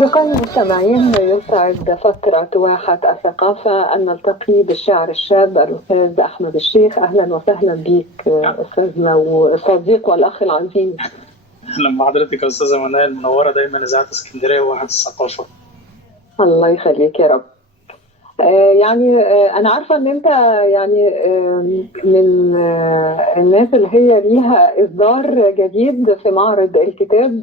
أصدقائي المستمعين، يسعد فترة واحة الثقافة أن نلتقي بالشاعر الشاب الأستاذ أحمد الشيخ. أهلا وسهلا بك أستاذنا والصديق والأخ العزيز. اهلا بحضرتك يا استاذه منال، منوره دايما اذاعه اسكندريه وواحد الثقافه. الله يخليك يا رب. أنا عارفة إن أنت من الناس اللي هي ليها إصدار جديد في معرض الكتاب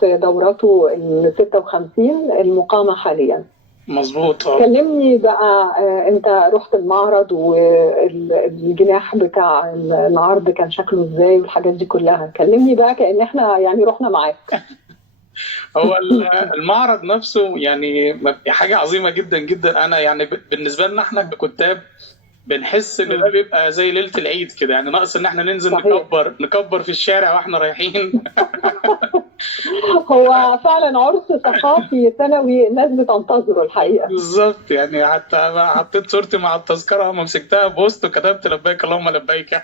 في دورته ال 56 المقامة حاليا. مظبوط. كلمني بقى، أنت رحت المعرض والجناح بتاع العرض كان شكله إزاي والحاجات دي كلها. كلمني بقى كأن إحنا رحنا معاك. هو المعرض نفسه حاجه عظيمه جدا جدا. انا بالنسبه لنا احنا ككتاب بنحس ان ده بيبقى زي ليله العيد كده، ناقص ان احنا ننزل نكبر في الشارع واحنا رايحين. هو فعلا عرس ثقافي سنوي الناس بتنتظره الحقيقه. بالظبط، حتى حطيت صورتي مع التذكره ومسكتها بوست وكتبت لبيك اللهم لبيك.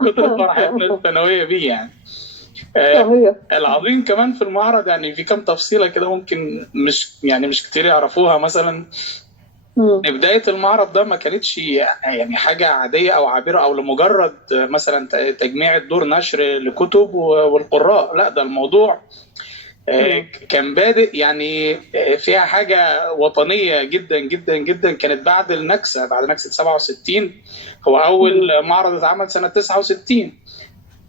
كتر فرحتنا الثانويه بيه العظيم. كمان في المعرض في كم تفصيله كده ممكن مش كتير يعرفوها. مثلا بدايه المعرض ده ما كانتش حاجه عاديه او عابره او لمجرد مثلا تجميع دور نشر لكتب والقراء. لا، ده الموضوع كان بادئ فيها حاجه وطنيه جدا جدا جدا. كانت بعد النكسه، بعد نكسه 67. هو اول معرض اتعمل سنه 69،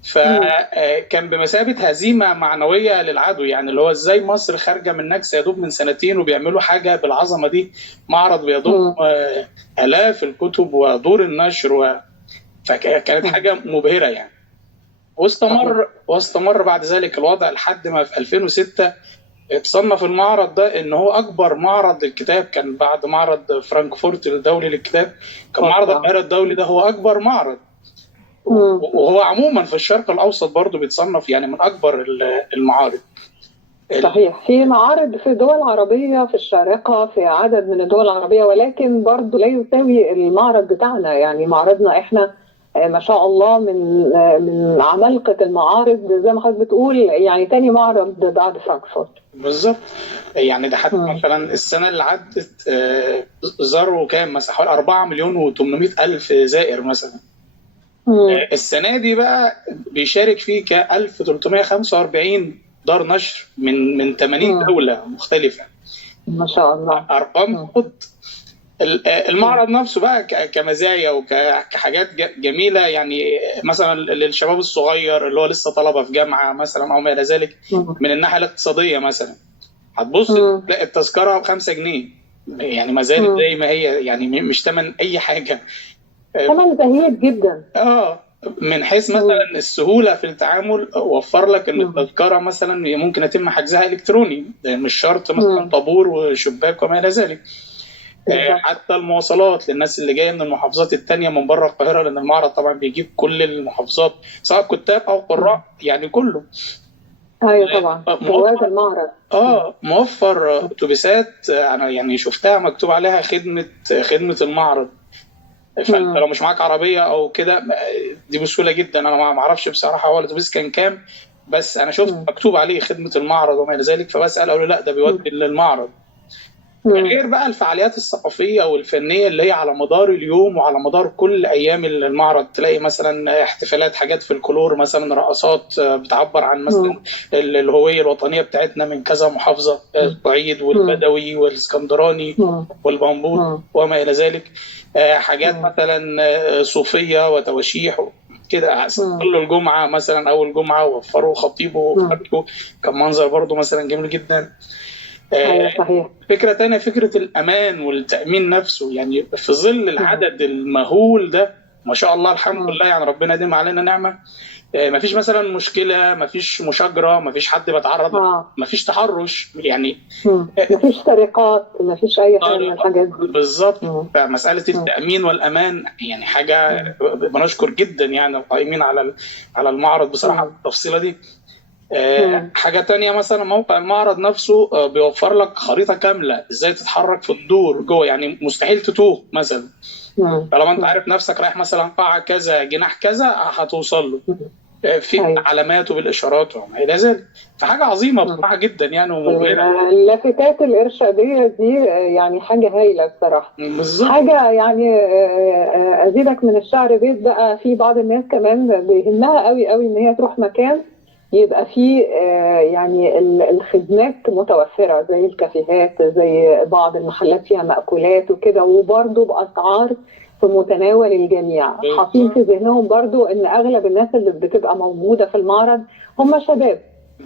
فكان بمثابه هزيمه معنويه للعدو. اللي هو ازاي مصر خارجه من نكسه يدوب من سنتين وبيعملوا حاجه بالعظمه دي، معرض بيضم الاف الكتب ودور النشر فكانت حاجه مبهره واستمر بعد ذلك الوضع لحد ما في 2006 اتصنف المعرض ده ان هو اكبر معرض للكتاب. كان بعد معرض فرانكفورت الدولي للكتاب، كان معرض القاهره الدولي ده هو اكبر معرض. وهو عموما في الشرق الاوسط برضه بيتصنف من اكبر المعارض. صحيح، في معارض في دول عربيه في الشارقه، في عدد من الدول العربيه، ولكن برضه لا يساوي المعرض بتاعنا. معرضنا احنا ما شاء الله من عمالقه المعارض زي ما حضرتك بتقول، تاني معرض بعد فرانكفورت. بالظبط. ده حتى مثلا السنه اللي عدت زاروا كام مثلا حوالي 4,800,000 زائر مثلا. السنه دي بقى بيشارك فيه ك 1345 دار نشر من 80 دوله مختلفه. ما شاء الله، ارقام خد. المعرض نفسه بقى كمزايا وكحاجات جميله، مثلا للشباب الصغير اللي هو لسه طلبه في جامعه مثلا او ما الى ذلك. من الناحيه الاقتصاديه مثلا هتبص تلاقي التذكره ب5 جنيه، ما زالت زي ما هي، مش ثمن اي حاجه، ثمن زهيد جدا. من حيث مثلا السهوله في التعامل. وفر لك ان التذكره مثلا ممكن يتم حجزها الكتروني، مش شرط مثلا طابور وشباك وما الى ذلك. حتى المواصلات للناس اللي جايه من المحافظات الثانيه من بره القاهره، لان المعرض طبعا بيجيب كل المحافظات سواء كتاب او قراء، كله. ايوه طبعا، جواز المعرض. موفر اتوبيسات، انا شفتها مكتوب عليها خدمه المعرض. فانت لو مش معاك عربيه او كده دي بسهوله جدا. انا ما اعرفش بصراحه هو الاتوبيس كان كام، بس انا شفت مكتوب عليه خدمه المعرض وما الى ذلك، فبسال اقول له لا ده بيودي للمعرض. غير بقى الفعاليات الثقافيه والفنيه اللي هي على مدار اليوم وعلى مدار كل ايام المعرض. تلاقي مثلا احتفالات، حاجات في الكلور، مثلا رقصات بتعبر عن مثلا الهويه الوطنيه بتاعتنا من كذا محافظه، الصعيد والبدوي والاسكندراني والبنبوط وما الى ذلك. حاجات مثلا صوفيه وتواشيح كده. كل الجمعه مثلا اول جمعه وفروا خطيب وفتحوا، كان منظر برضو مثلا جميل جدا. صحيح. فكرة تانية، فكرة الأمان والتأمين نفسه. في ظل العدد المهول ده ما شاء الله الحمد لله، ربنا يديم علينا نعمة. مفيش مثلا مشكلة، مفيش مشاجرة، مفيش حد بيتعرض، مفيش تحرش، مفيش سرقات، مفيش أي حاجة من الحاجات دي. بالظبط. فمسألة التأمين والأمان حاجة بنشكر جدا القائمين على المعرض بصراحة التفصيلة دي. حاجة تانية مثلا موقع المعرض نفسه بيوفر لك خريطة كاملة ازاي تتحرك في الدور جوه، مستحيل تتوه مثلا. طالما انت عارف نفسك رايح مثلا قاعة كذا جناح كذا هتوصل له. في العلامات وبالاشارات وما الى ذلك. فحاجه عظيمه بصراحه جدا يعني ومبهره. اللافتات الارشاديه دي يعني حاجه هايله بصراحه. بالظبط. حاجه يعني ازيدك من الشعر بيت بقى، في بعض الناس كمان بيهمها قوي قوي ان هي تروح مكان يبقى فيه يعني الخدمات متوفره، زي الكافيهات، زي بعض المحلات فيها مأكولات وكده، وبرضه بأسعار في متناول الجميع. حاطين في ذهنهم برضو ان اغلب الناس اللي بتبقى موجوده في المعرض هم شباب،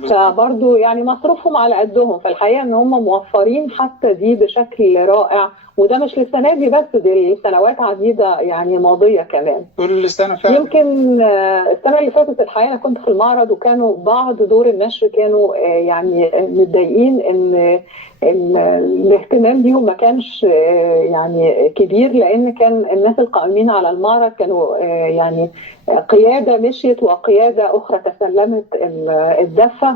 فبرضو يعني مصروفهم على قدهم، فالحقيقه ان هم موفرين حتى دي بشكل رائع. وده مش للسنه دي بس، دي سنوات عديده يعني ماضيه كمان. كل سنه فعلا. يمكن السنه اللي فاتت الحقيقه انا كنت في المعرض، وكانوا بعض دور النشر كانوا يعني متضايقين ان الاهتمام بيهم ما كانش يعني كبير، لان كان الناس القائمين على المعرض كانوا يعني قياده مشيت وقياده اخرى تسلمت الدفه،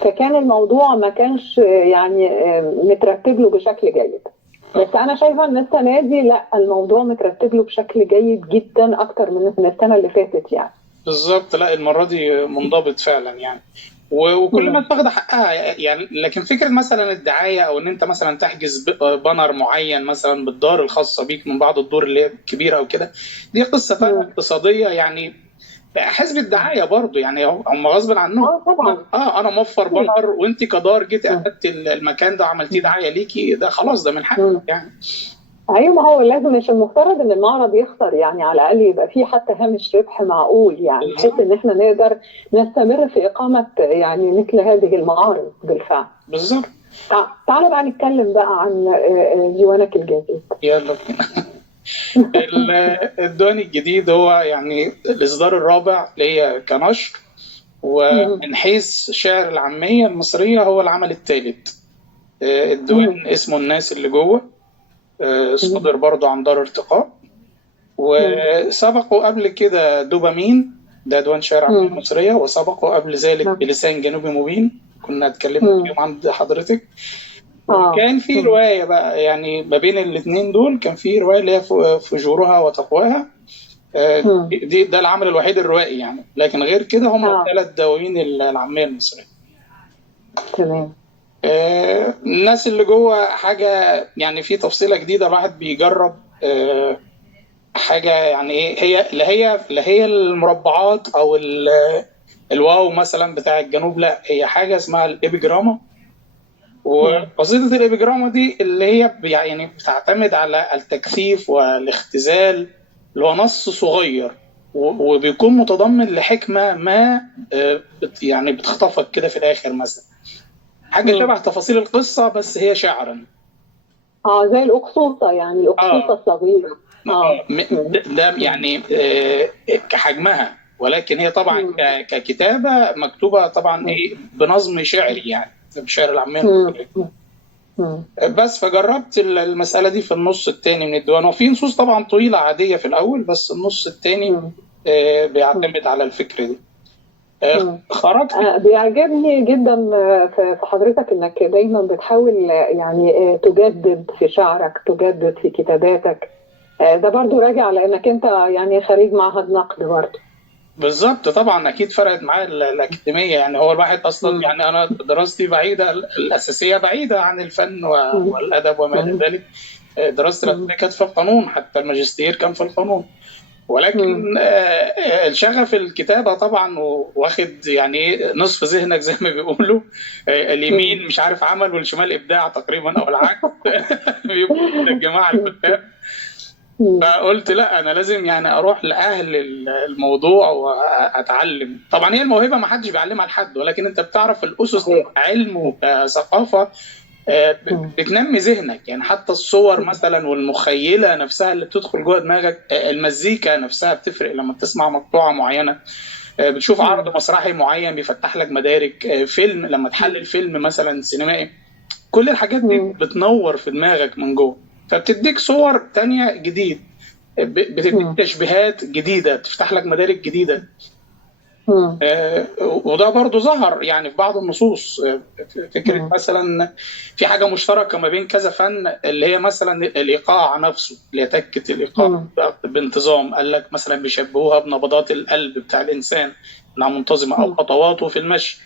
فكان الموضوع ما كانش يعني مترتب له بشكل جيد. بس انا شايفه ان السنه دي لا، الموضوع مترتب له بشكل جيد جدا اكتر من السنه اللي فاتت يعني. بالظبط. لا المره دي منضبط فعلا يعني، وكل ما تاخد حقها يعني. لكن فكره مثلا الدعايه، او ان انت مثلا تحجز بانر معين مثلا بالدار الخاصه بيك من بعض الدور اللي هي كبيره وكده، دي قصه ثانيه اقتصاديه يعني. حزب الدعايه برضو يعني هم غصب عنهم. طبعا. انا موفر بانر وانت كدار جيت اخدت المكان ده وعملتيه دعايه ليكي، ده خلاص ده من حقك يعني. ايوه، ما هو لازم، مش المفترض ان المعرض يخسر يعني، على الاقل يبقى فيه حتى هامش ربح معقول يعني، بحيث ان احنا نقدر نستمر في اقامه يعني مثل هذه المعارض بالفعل. بالظبط. تعالوا بقى نتكلم بقى عن ديوانك الجديد. يلا بينا. الديوان الجديد هو يعني الاصدار الرابع ليا كنشر، ومن حيث شعر العاميه المصريه هو العمل الثالث. الديوان اسمه الناس اللي جوه، صدر برضه عن دار ارتقاء. وسبقوا قبل كده دوبامين، ده ديوان شعر عاميه مصريه، وسبقوا قبل ذلك بلسان جنوبي مبين، كنا اتكلمنا فيهم عند حضرتك. كان في روايه بقى يعني ما بين الاثنين دول، كان في روايه اللي هي فجورها وتقواها. ده العمل الوحيد الروائي يعني، لكن غير كده هم الثلاث دواوين العاميه المصريه. تمام. الناس اللي جوه حاجه يعني في تفصيله جديده، الواحد بيجرب حاجه يعني ايه، هي المربعات او الواو مثلا بتاع الجنوب، لا هي حاجه اسمها الابيجراما. وقصيده الابيجراما دي اللي هي يعني بتعتمد على التكثيف والاختزال، اللي هو نص صغير وبيكون متضمن لحكمه ما يعني بتخطفك كده في الاخر مثلا، حاجه شبه تفاصيل القصه بس هي شعرا. زي الاقصوصه يعني، الاقصوصه الصغيره. ده يعني كحجمها، ولكن هي طبعا ككتابه مكتوبه طبعا ايه بنظم شعري يعني بشعر العاميه. بس فجربت المساله دي في النص الثاني من الديوان، وفي نصوص طبعا طويله عاديه في الاول، بس النص الثاني بيعتمد على الفكره دي. خرجت. بيعجبني جدا في حضرتك انك دايما بتحاول يعني تجدد في شعرك، تجدد في كتاباتك. ده برضو راجع لانك انت يعني خريج معهد نقد برضو. بالظبط. طبعا اكيد فرقت معايا الاكاديميه يعني. هو الواحد اصلا يعني انا دراستي بعيده، الاساسيه بعيده عن الفن والادب وما الى ذلك. دراستي كانت في القانون، حتى الماجستير كان في القانون، ولكن الشغف الكتابه طبعا واخد يعني نصف ذهنك زي ما بيقولوا. اليمين مش عارف عمل والشمال ابداع تقريبا او العكس. بيقولوا الجماعه الكتاب. فقلت لا انا لازم يعني اروح لاهل الموضوع واتعلم. طبعا هي الموهبه ما حدش بيعلمها لحد، ولكن انت بتعرف الاسس علم وثقافه بتنمي ذهنك يعني. حتى الصور مثلا والمخيله نفسها اللي بتدخل جوه دماغك، المزيكا نفسها بتفرق لما بتسمع مقطوعه معينه، بتشوف عرض مسرحي معين بيفتح لك مدارك، فيلم لما تحلل فيلم مثلا سينمائي، كل الحاجات دي بتنور في دماغك من جوه، فبتديك صور تانية جديد، بتديك تشبيهات جديدة، تفتح لك مدارك جديدة. وده برضو ظهر يعني في بعض النصوص. فكرة مثلا في حاجة مشتركة ما بين كذا فن، اللي هي مثلا الإيقاع نفسه، اللي هي تكة الإيقاع بانتظام. قال لك مثلا بيشبهوها بنبضات القلب بتاع الإنسان، انها منتظمه، او خطواته في المشي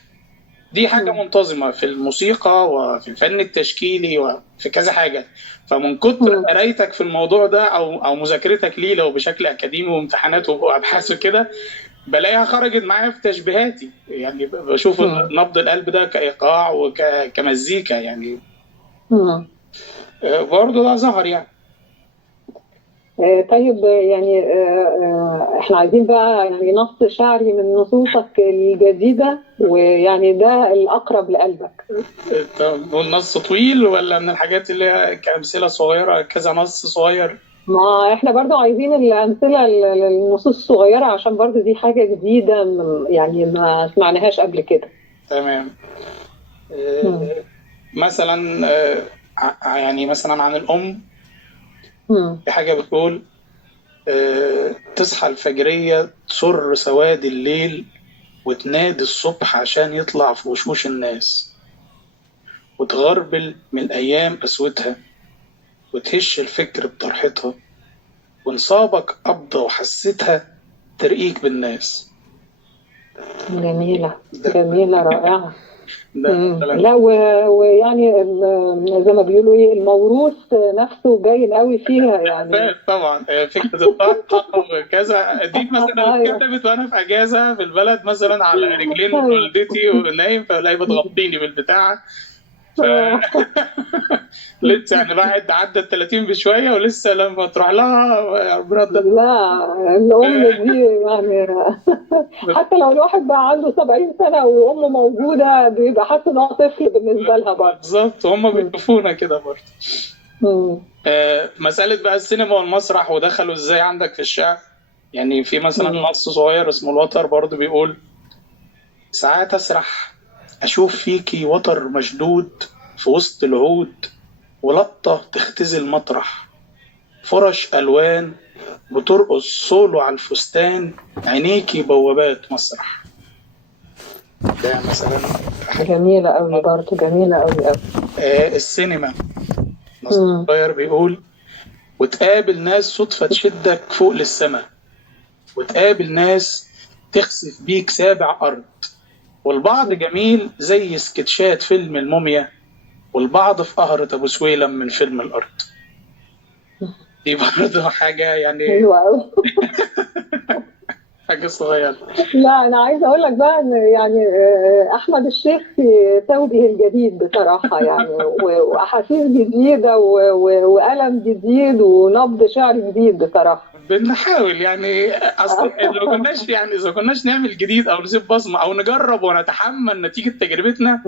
دي حاجه منتظمه، في الموسيقى وفي الفن التشكيلي وفي كذا حاجه. فمن كتر قرايتك في الموضوع ده او مذاكرتك ليه لو بشكل اكاديمي وامتحانات وابحاث وكده، بلاقيها خرجت معايا في تشبيهاتي. يعني بشوف نبض القلب ده كايقاع وكمزيكا يعني. برضه ده ظهر يعني. طيب يعني احنا عايزين بقى يعني نص شعري من نصوصك الجديدة، ويعني ده الأقرب لقلبك. نقول نص طويل ولا من الحاجات اللي هي كأمثلة صغيرة كذا نص صغير؟ ما احنا برضو عايزين الأمثلة للنصوص الصغيرة، عشان برضو دي حاجة جديدة يعني ما سمعناهاش قبل كده. تمام. مثلا يعني مثلا عن الأم، في حاجة بتقول تصحى الفجرية تسر سواد الليل وتنادي الصبح عشان يطلع في وشوش الناس، وتغربل من الأيام قسوتها وتهش الفكر بطرحتها، ونصابك قبضة وحسيتها ترقيك بالناس. جميلة جميلة رائعة. لا لا ويعني زي ما بيقولوا ايه، الموروث نفسه باين قوي فيها يعني. طبعا فكره الطاقه وكذا دي مثلا كتبت وانا في اجازه في البلد مثلا على رجلين والدتي ونايم، فلاقي بتغطيني بالبتاع. لسه يعني بعد عدى 30 بشويه ولسه لما تروح لها ربنا لا الام دي يعني حتى لو الواحد بقى عنده 70 سنه وامه موجوده بيبقى حاسس ان هو طفل بالنسبه لها برضه. بالظبط، هم بيشوفونا كده برضه. مساله بقى السينما والمسرح ودخلوا ازاي عندك في الشعر. يعني في مثلا نص صغير اسمه الوتر برضه بيقول: ساعات اسرح اشوف فيكي وتر مشدود في وسط العود، ولقطة تختزل مطرح، فرش ألوان بترقص سولو على الفستان، عينيكي بوابات مسرح. ده مثلا جميلة أوي برضه، جميلة أوي أوي. السينما نص صغير بيقول: وتقابل ناس صدفة تشدك فوق للسما، وتقابل ناس تخسف بيك سابع أرض، والبعض جميل زي سكتشات فيلم الموميا، والبعض في قهرة أبو سويلم من فيلم الأرض. دي برضه حاجة يعني حلوة أوي. حاجة صغيرة. لا أنا عايزة أقول لك بقى إن يعني أحمد الشيخ في ثوبه الجديد بصراحة يعني، وأحاسيس جديدة وقلم جديد ونبض شعر جديد بصراحة. بنحاول يعني، اصل لو كناش يعني اذا كناش نعمل جديد او نسيب بصمه او نجرب ونتحمل نتيجه تجربتنا،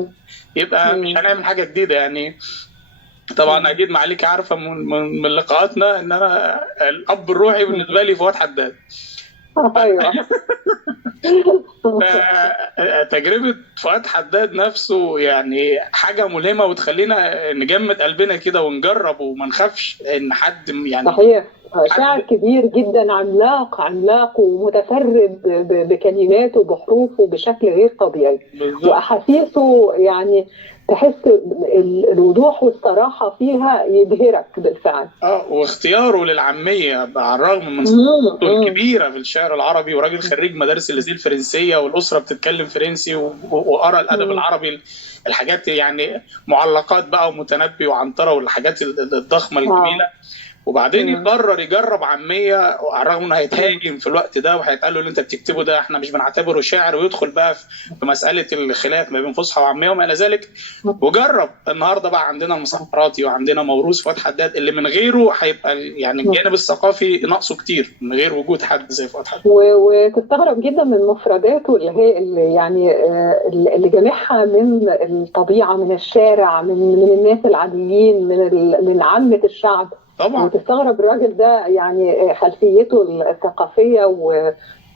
يبقى مش هنعمل حاجه جديده يعني. طبعا اكيد معاليك عارفه من لقاءاتنا ان انا الاب الروحي بالنسبه لي فؤاد حداد. ايوه. تجربه فؤاد حداد نفسه يعني حاجه ملهمه وتخلينا نجمد قلبنا كده ونجرب وما نخافش ان حد يعني. صحيح، شاعر كبير جدا، عملاق عملاق ومتفرد بكلماته وبحروفه بشكل غير طبيعي. واحاسيسه يعني تحس الوضوح والصراحه فيها يبهرك بالفعل. واختياره للعاميه على الرغم من صوته الكبيره في الشعر العربي، وراجل خريج مدارس الليزيه الفرنسيه والاسره بتتكلم فرنسي وقرا الادب العربي، الحاجات يعني معلقات بقى ومتنبي وعنتره والحاجات الضخمه الجميله. وبعدين يقرر يجرب عاميه على الرغم انه هيتهاجم في الوقت ده وهيتقال له اللي انت بتكتبه ده احنا مش بنعتبره شعر، ويدخل بقى في مساله الخلاف ما بين فصحى وعاميه وما الى ذلك. وجرب النهارده بقى عندنا المسحراتي وعندنا موروث فؤاد حداد اللي من غيره هيبقى يعني الجانب الثقافي ناقصه كتير من غير وجود حد زي فؤاد حداد. وتستغرب جدا من مفرداته اللي يعني اللي جامعها من الطبيعه، من الشارع، من الناس العاديين، من عامه الشعب. طبعا. وتستغرب الراجل ده يعني خلفيته الثقافيه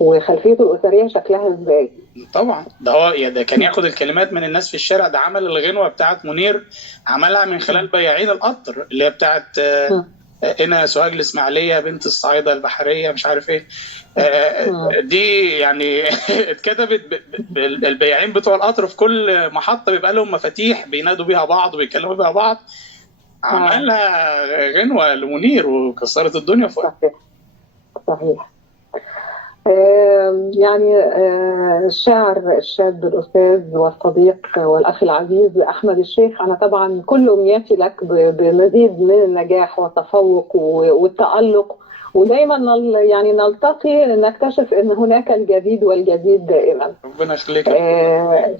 وخلفيته الاسريه شكلها ازاي. طبعا ده هو ده كان ياخد الكلمات من الناس في الشارع. ده عمل الغنوه بتاعت منير عملها من خلال بياعين القطر اللي هي بتاعت هنا سوهاج الاسماعيليه بنت الصعيده البحريه مش عارف ايه. دي يعني اتكتبت البياعين بتوع القطر في كل محطه بيبقى لهم مفاتيح بينادوا بيها بعض وبيتكلموا بيها بعض. عملها غنوه لمنير وكسرت الدنيا فوق. صحيح. يعني الشاعر الشاب الأستاذ والصديق والأخ العزيز أحمد الشيخ، أنا طبعا كل أمنياتي لك بمزيد من النجاح والتفوق والتألق، ودايما يعني نلتقي نكتشف ان هناك الجديد والجديد دائما. ربنا يخليك.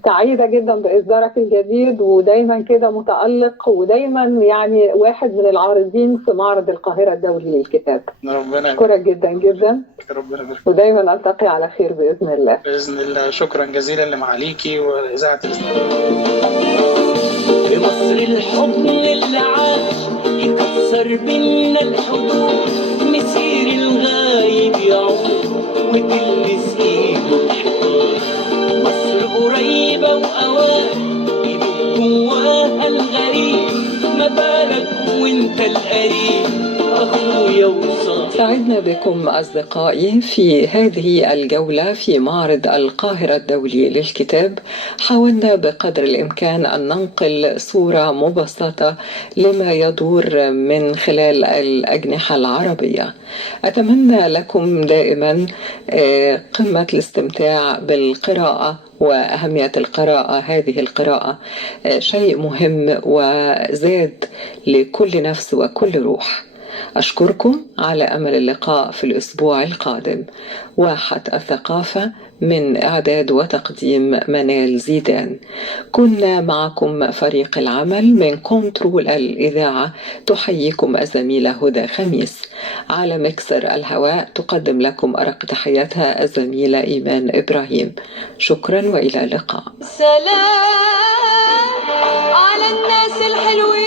سعيده جدا باصدارك الجديد، ودايما كده متالق، ودايما يعني واحد من العارضين في معرض القاهره الدولي للكتاب. ربنا اشكرك جدا جدا. ربنا يبارك. ودايما التقي على خير باذن الله. باذن الله. شكرا جزيلا لمعاليكي واذاعه في مصر الحضن اللي عاش يكسر بينا الحدود، مسير الغايب يعود وتلمس ايده الحدود. مصر قريبة وأوان يدوب جواها الغريب، ما بالك وانت القريب أخويا وصاحبي. سعدنا بكم أصدقائي في هذه الجولة في معرض القاهرة الدولي للكتاب. حاولنا بقدر الإمكان أن ننقل صورة مبسطة لما يدور من خلال الأجنحة العربية. أتمنى لكم دائما قمة الاستمتاع بالقراءة وأهمية القراءة. هذه القراءة شيء مهم وزاد لكل نفس وكل روح. أشكركم على أمل اللقاء في الأسبوع القادم. واحة الثقافة من إعداد وتقديم منال زيدان. كنا معكم فريق العمل من كنترول الإذاعة. تحييكم الزميلة هدى خميس. على مكسر الهواء تقدم لكم أرق تحياتها الزميلة إيمان إبراهيم. شكرا وإلى اللقاء. سلام على الناس الحلوين.